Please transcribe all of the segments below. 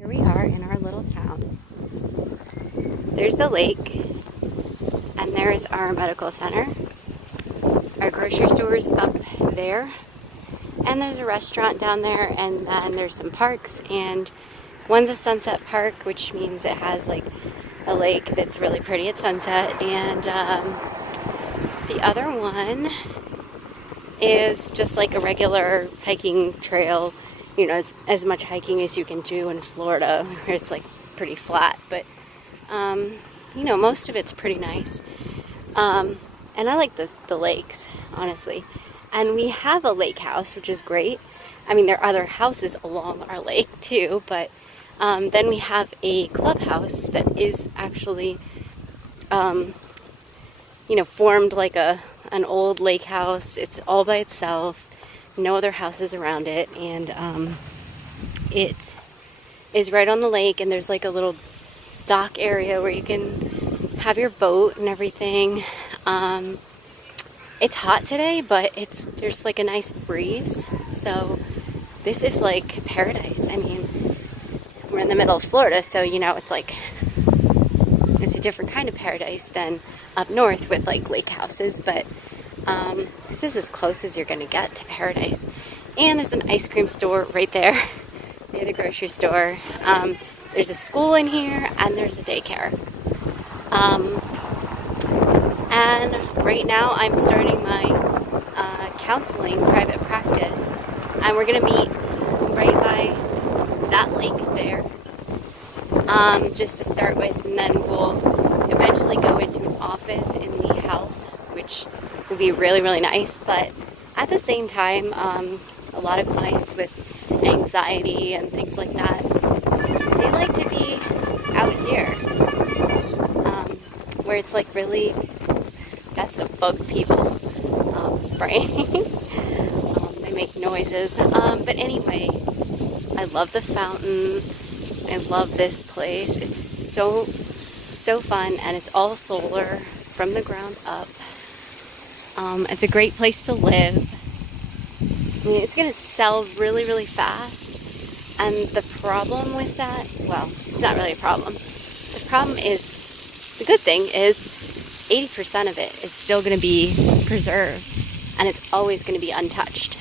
Here we are in our little town. There's the lake, and there's our medical center. Our grocery store is up there, and there's a restaurant down there, and then there's some parks, and one's a sunset park, which means it has like a lake that's really pretty at sunset, and the other one is just like a regular hiking trail, you know, as much hiking as you can do in Florida, where it's like pretty flat, but you know, most of it's pretty nice. And I like the lakes, honestly. And we have a lake house, which is great. I mean, there are other houses along our lake too, but then we have a clubhouse that is actually, you know, formed like an old lake house. It's all by itself, no other houses around it, and it is right on the lake, and there's like a little dock area where you can have your boat and everything. It's hot today, but there's like a nice breeze, so this is like paradise. I mean, we're in the middle of Florida, so you know, it's a different kind of paradise than up north with like lake houses, but this is as close as you're gonna get to paradise. And there's an ice cream store right there near the grocery store. There's a school in here, and there's a daycare. And right now I'm starting my counseling private practice, and we're gonna meet right by that lake there, just to start with, and then we'll eventually go into an office in Lee Health, which would be really, really nice. But at the same time, a lot of clients with anxiety and things like that, they like to be out here, where it's like really, that's the bug people spraying. They make noises. But anyway, I love the fountain. I love this place. It's so fun, and it's all solar from the ground up. It's a great place to live. I mean, it's going to sell really, really fast. And the problem with that, well, it's not really a problem. The problem is, the good thing is 80% of it is still going to be preserved, and it's always going to be untouched.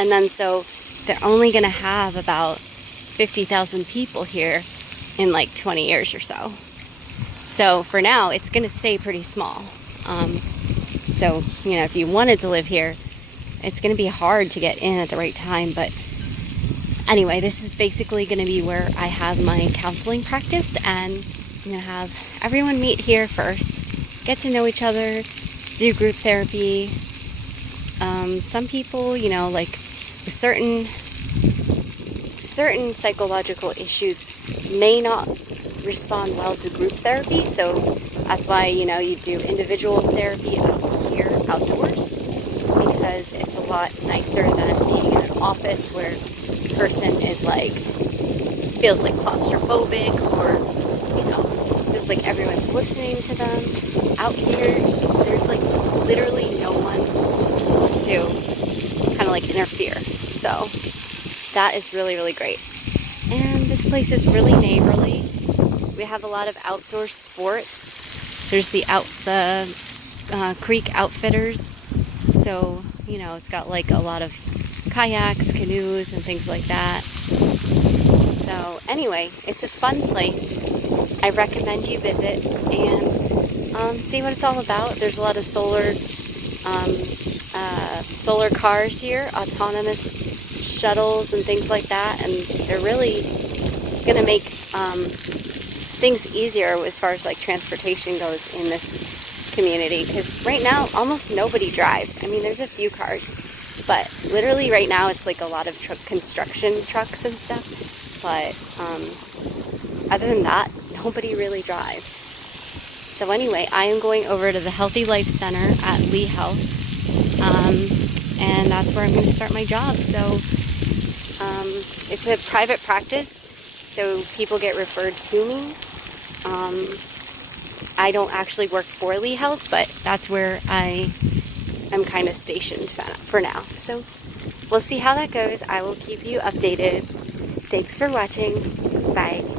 And then so they're only going to have about 50,000 people here in like 20 years or so. So for now, it's going to stay pretty small. So, you know, if you wanted to live here, it's going to be hard to get in at the right time. But anyway, this is basically going to be where I have my counseling practice, and I'm going to have everyone meet here first, get to know each other, do group therapy. Some people, you know, like certain psychological issues may not respond well to group therapy, so that's why, you know, you do individual therapy out here outdoors, because it's a lot nicer than being in an office where the person is like, feels like claustrophobic, or, you know, feels like everyone's listening to them. Out here, there's like literally no one to kind of like interfere, so that is really, really great. And this place is really neighborly. We have a lot of outdoor sports. There's the creek outfitters, so you know, it's got like a lot of kayaks, canoes, and things like that. So anyway, it's a fun place. I recommend you visit and see what it's all about. There's a lot of solar cars here, autonomous shuttles and things like that, and they're really going to make things easier as far as like transportation goes in this community, because right now almost nobody drives. I mean, there's a few cars, but literally right now it's like a lot of construction trucks and stuff, but other than that, nobody really drives. So anyway, I am going over to the Healthy Life Center at Lee Health, and that's where I'm going to start my job. So it's a private practice, so people get referred to me. I don't actually work for Lee Health, but that's where I am kind of stationed for now. So we'll see how that goes. I will keep you updated. Thanks for watching. Bye.